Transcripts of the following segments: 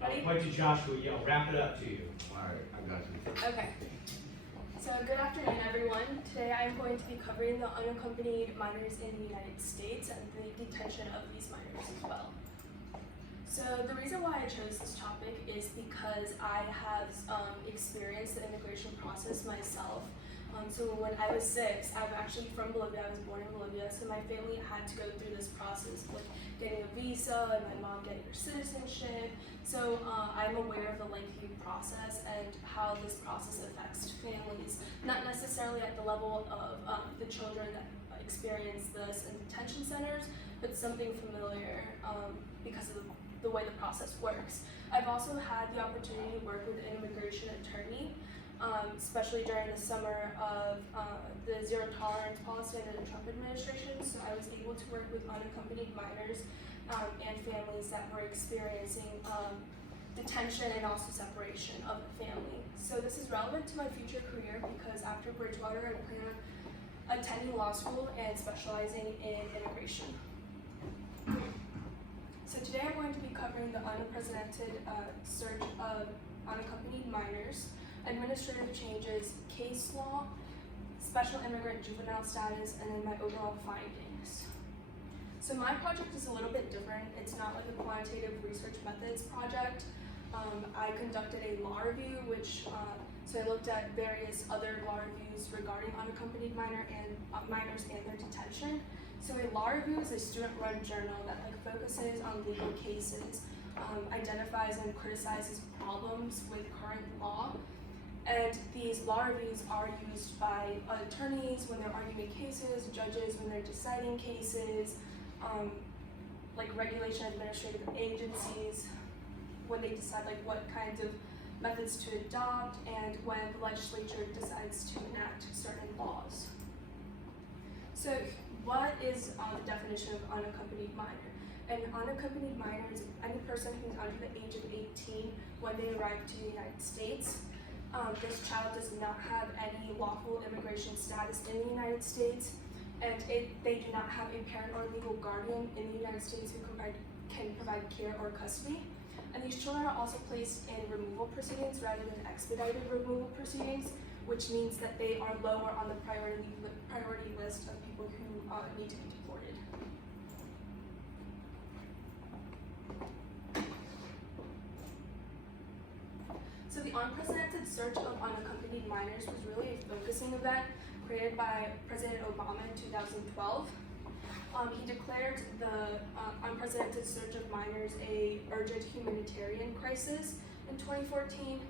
Ready? Point to Joshua, yell, wrap it up to you. Alright, I got you. Okay. So good afternoon, everyone. Today I'm going to be covering the unaccompanied minors in the United States and the detention of these minors as well. So the reason why I chose this topic is because I have experienced the immigration process myself. So when I was 6, I'm actually from Bolivia. I was born in Bolivia, so my family had to go through this process with getting a visa and my mom getting her citizenship. So I'm aware of the lengthy process and how this process affects families, not necessarily at the level of the children that experience this in detention centers, but something familiar because of the way the process works. I've also had the opportunity to work with an immigration attorney, especially during the summer of the zero tolerance policy under the Trump administration. So I was able to work with unaccompanied minors and families that were experiencing detention and also separation of the family. So this is relevant to my future career because after Bridgewater, I plan on attending law school and specializing in immigration. So today I'm going to be covering the unprecedented search of unaccompanied minors, administrative changes, case law, special immigrant juvenile status, and then my overall findings. So my project is a little bit different. It's not like a quantitative research methods project. I conducted a law review, so I looked at various other law reviews regarding unaccompanied minors and their detention. So a law review is a student-run journal that focuses on legal cases, identifies and criticizes problems with current law. And these law reviews are used by attorneys when they're arguing cases, judges when they're deciding cases, regulation administrative agencies when they decide what kinds of methods to adopt, and when the legislature decides to enact certain laws. So what is the definition of unaccompanied minor? An unaccompanied minor is any person who's under the age of 18 when they arrive to the United States. This child does not have any lawful immigration status in the United States, and they do not have a parent or legal guardian in the United States who can provide care or custody. And these children are also placed in removal proceedings rather than expedited removal proceedings, which means that they are lower on the priority list of people who need to be deported. So the unprecedented search of unaccompanied minors was really a focusing event created by President Obama in 2012. He declared the unprecedented search of minors a urgent humanitarian crisis in 2014,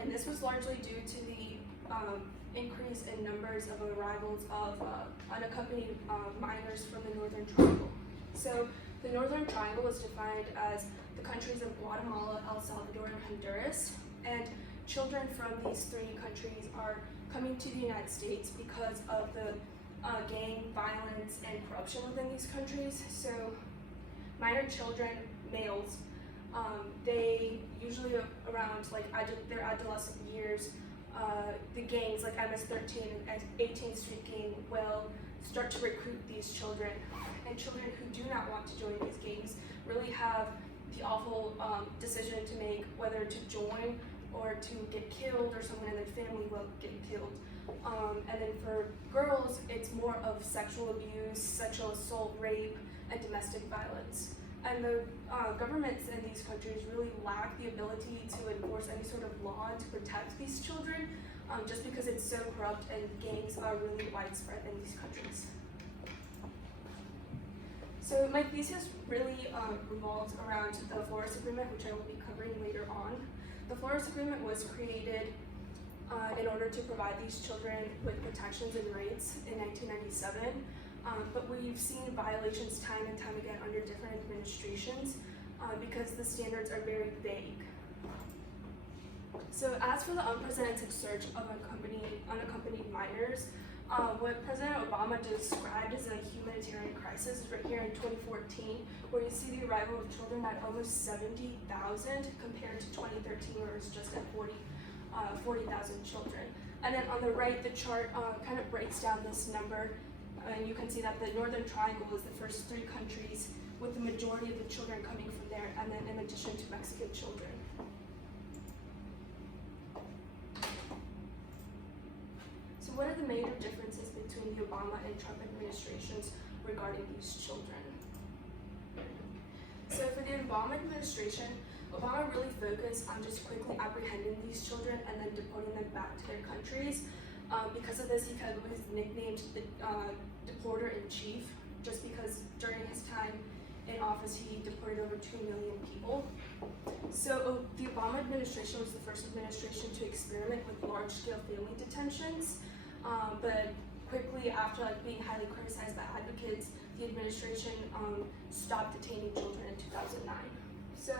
and this was largely due to the increase in numbers of arrivals of unaccompanied minors from the Northern Triangle. So the Northern Triangle is defined as the countries of Guatemala, El Salvador, and Honduras, and children from these 3 countries are coming to the United States because of the gang violence and corruption within these countries. So minor children, males, they usually around their adolescent years, the gangs like MS-13 and 18th Street Gang will start to recruit these children, and children who do not want to join these gangs really have the awful decision to make whether to join or to get killed, or someone in their family will get killed. And then for girls, it's more of sexual abuse, sexual assault, rape, and domestic violence. And the governments in these countries really lack the ability to enforce any sort of law to protect these children, just because it's so corrupt and gangs are really widespread in these countries. So my thesis really revolves around the Flores Agreement, which I will be covering later on. The Flores Agreement was created in order to provide these children with protections and rights in 1997, but we've seen violations time and time again under different administrations because the standards are very vague. So as for the unprecedented search of unaccompanied minors, what President Obama described as a humanitarian crisis is right here in 2014, where you see the arrival of children at almost 70,000 compared to 2013, where it was just at 40,000 children. And then on the right, the chart kind of breaks down this number, and you can see that the Northern Triangle is the first 3 countries with the majority of the children coming from there, and then in addition to Mexican children. what are the major differences between the Obama and Trump administrations regarding these children? So for the Obama administration, Obama really focused on just quickly apprehending these children and then deporting them back to their countries. Because of this, he kind of was nicknamed the deporter-in-chief, just because during his time in office, he deported over 2 million people. So the Obama administration was the first administration to experiment with large-scale family detentions, but quickly after being highly criticized by advocates, the administration stopped detaining children in 2009. So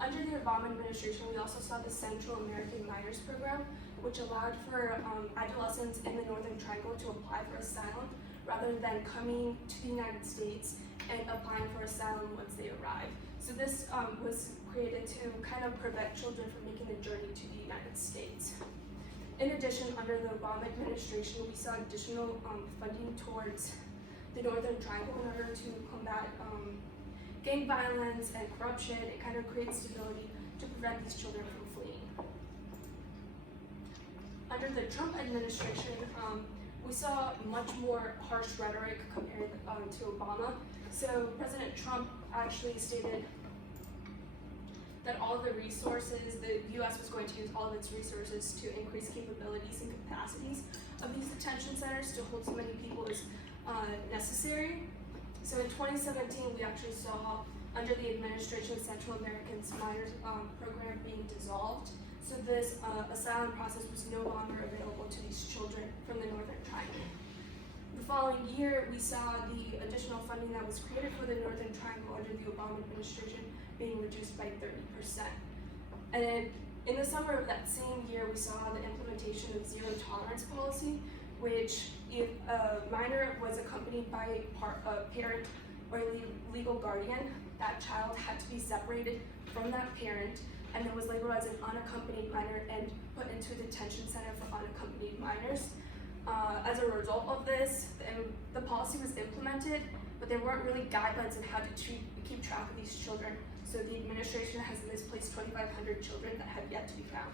under the Obama administration, we also saw the Central American Minors Program, which allowed for adolescents in the Northern Triangle to apply for asylum rather than coming to the United States and applying for asylum once they arrive. So this was created to kind of prevent children from making the journey to the United States. In addition, under the Obama administration, we saw additional funding towards the Northern Triangle in order to combat gang violence and corruption. It kind of creates stability to prevent these children from fleeing. Under the Trump administration, we saw much more harsh rhetoric compared to Obama. So President Trump actually stated that all of the resources, the U.S. was going to use all of its resources to increase capabilities and capacities of these detention centers to hold so many people as necessary. So in 2017, we actually saw under the administration Central American Minors Program being dissolved. So this asylum process was no longer available to these children from the Northern Triangle. The following year, we saw the additional funding that was created for the Northern Triangle under the Obama administration being reduced by 30%. And then in the summer of that same year, we saw the implementation of zero tolerance policy, which if a minor was accompanied by a parent or legal guardian, that child had to be separated from that parent and then was labeled as an unaccompanied minor and put into a detention center for unaccompanied minors. As a result of this, the policy was implemented, but there weren't really guidelines on how to keep track of these children. So the administration has misplaced 2,500 children that have yet to be found.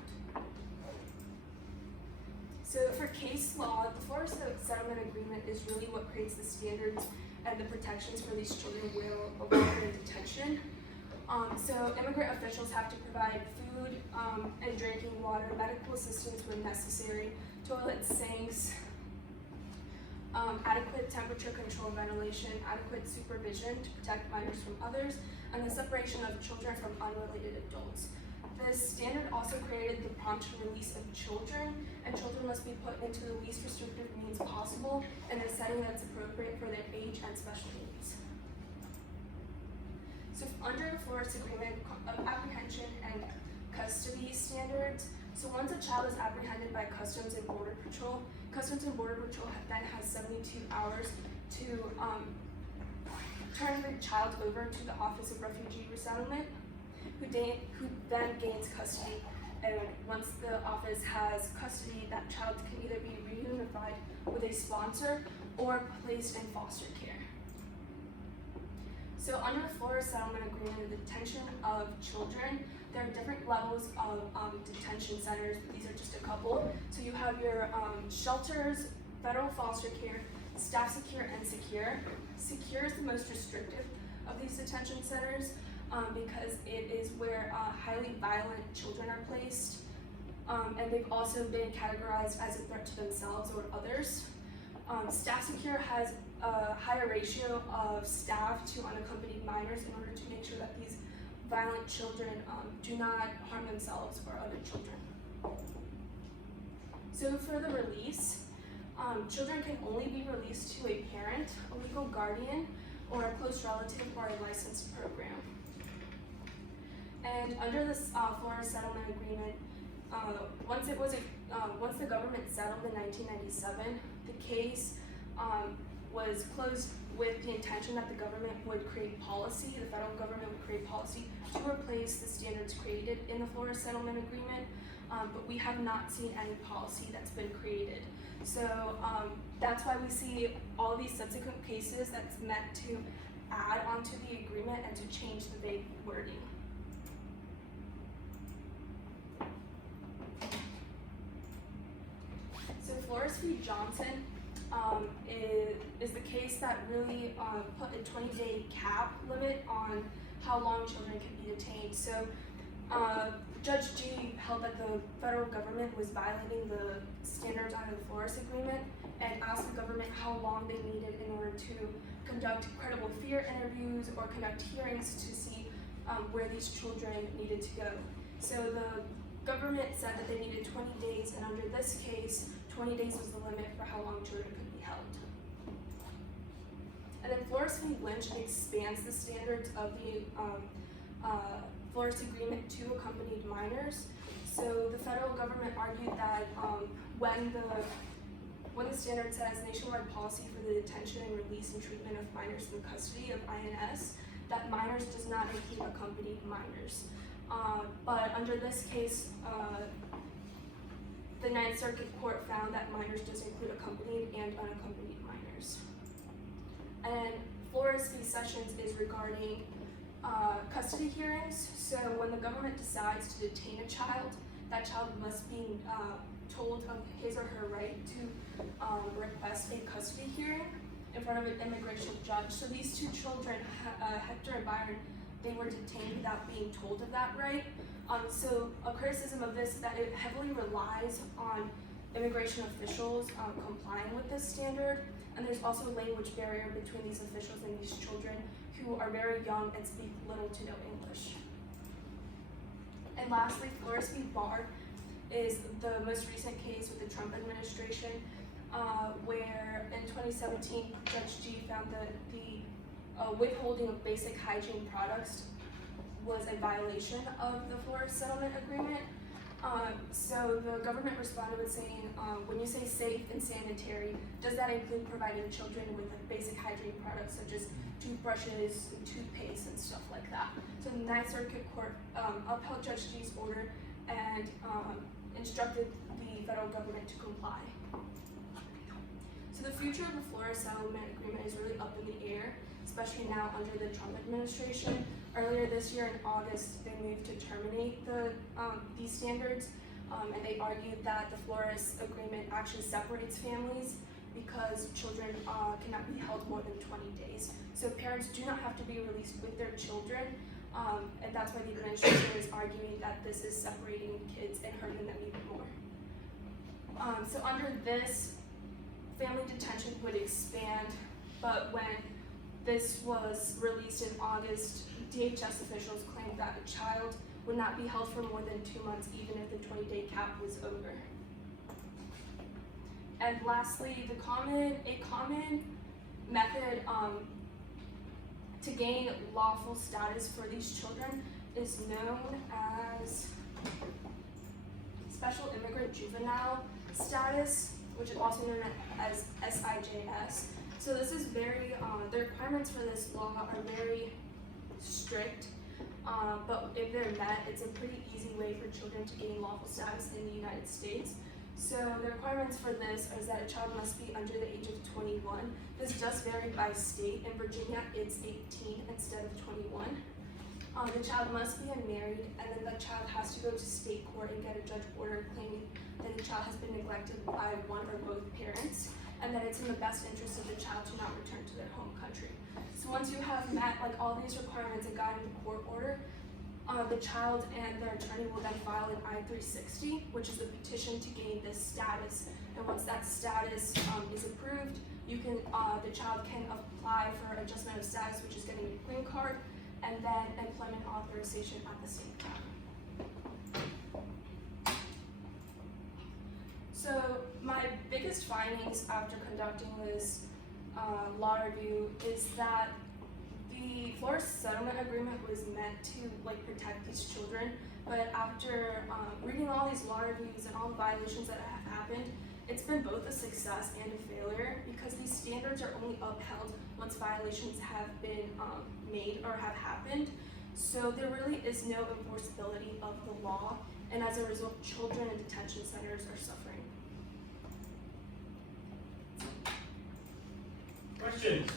So for case law, the Florida Settlement Agreement is really what creates the standards and the protections for these children while in detention. So immigrant officials have to provide food and drinking water, medical assistance when necessary, toilet sinks, adequate temperature control, ventilation, adequate supervision to protect minors from others, and the separation of children from unrelated adults. This standard also created the prompt release of children, and children must be put into the least restrictive means possible in a setting that's appropriate for their age and special needs. So under the Florida Agreement of Apprehension and Custody Standards, so once a child is apprehended by Customs and Border Patrol, Customs and Border Patrol then has 72 hours to turn the child over to the Office of Refugee Resettlement, who then gains custody. And once the office has custody, that child can either be reunified with a sponsor or placed in foster care. So under the Florida Settlement Agreement, the detention of children, there are different levels of detention centers. These are just a couple. So you have your shelters, federal foster care, staff secure, and secure. Secure is the most restrictive of these detention centers because it is where highly violent children are placed. And they've also been categorized as a threat to themselves or others. Staff secure has a higher ratio of staff to unaccompanied minors in order to make sure that these violent children do not harm themselves or other children. So for the release, children can only be released to a parent, a legal guardian, or a close relative or a licensed program. And under this Florida Settlement Agreement, once the government settled in 1997, the case was closed with the intention that the government would create policy, the federal government would create policy to replace the standards created in the Florida Settlement Agreement, but we have not seen any policy that's been created. So that's why we see all these subsequent cases that's meant to add onto the agreement and to change the vague wording. So Flores v. Johnson is the case that really put a 20-day cap limit on how long children can be detained. So Judge G held that the federal government was violating the standards under the Flores Agreement and asked the government how long they needed in order to conduct credible fear interviews or conduct hearings to see where these children needed to go. So the government said that they needed 20 days, and under this case, 20 days was the limit for how long children could be held. And then Flores v. Lynch expands the standards of the Flores Agreement to accompanied minors. So the federal government argued that when the standard says nationwide policy for the detention and release and treatment of minors in custody of INS, that minors does not include accompanied minors. But under this case, the Ninth Circuit Court found that minors does include accompanied and unaccompanied minors. And Flores v. Sessions is regarding custody hearings. So when the government decides to detain a child, that child must be told of his or her right to request a custody hearing in front of an immigration judge. So these two children, Hector and Byron, they were detained without being told of that right. So a criticism of this is that it heavily relies on immigration officials complying with this standard, and there's also a language barrier between these officials and these children who are very young and speak little to no English. And lastly, Flores v. Barr is the most recent case with the Trump administration, where in 2017, Judge G found that the withholding of basic hygiene products was a violation of the Flores Settlement Agreement. So the government responded with saying, when you say safe and sanitary, does that include providing children with basic hygiene products such as toothbrushes, toothpaste, and stuff like that? So the Ninth Circuit Court upheld Judge G's order and instructed the federal government to comply. So the future of the Flores Settlement Agreement is really up in the air, especially now under the Trump administration. Earlier this year in August, they moved to terminate these standards, and they argued that the Flores Agreement actually separates families because children cannot be held more than 20 days. So parents do not have to be released with their children, and that's why the administration is arguing that this is separating kids and hurting them even more. So under this, family detention would expand, but when this was released in August, DHS officials claimed that a child would not be held for more than 2 months even if the 20-day cap was over. And lastly, a common method to gain lawful status for these children is known as Special Immigrant Juvenile Status, which is also known as SIJS. So this is very, the requirements for this law are very strict, but if they're met, it's a pretty easy way for children to gain lawful status in the United States. So the requirements for this is that a child must be under the age of 21. This does vary by state. In Virginia, it's 18 instead of 21. The child must be unmarried, and then the child has to go to state court and get a judge order claiming that the child has been neglected by one or both parents, and that it's in the best interest of the child to not return to their home country. So once you have met all these requirements and gotten the court order, the child and their attorney will then file an I-360, which is a petition to gain this status. And once that status is approved, you can the child can apply for adjustment of status, which is getting a green card, and then employment authorization at the same time. So my biggest findings after conducting this law review is that the Flores Settlement Agreement was meant to protect these children, but after reading all these law reviews and all the violations that have happened, it's been both a success and a failure because these standards are only upheld once violations have been made or have happened. So there really is no enforceability of the law, and as a result, children in detention centers are suffering. Questions?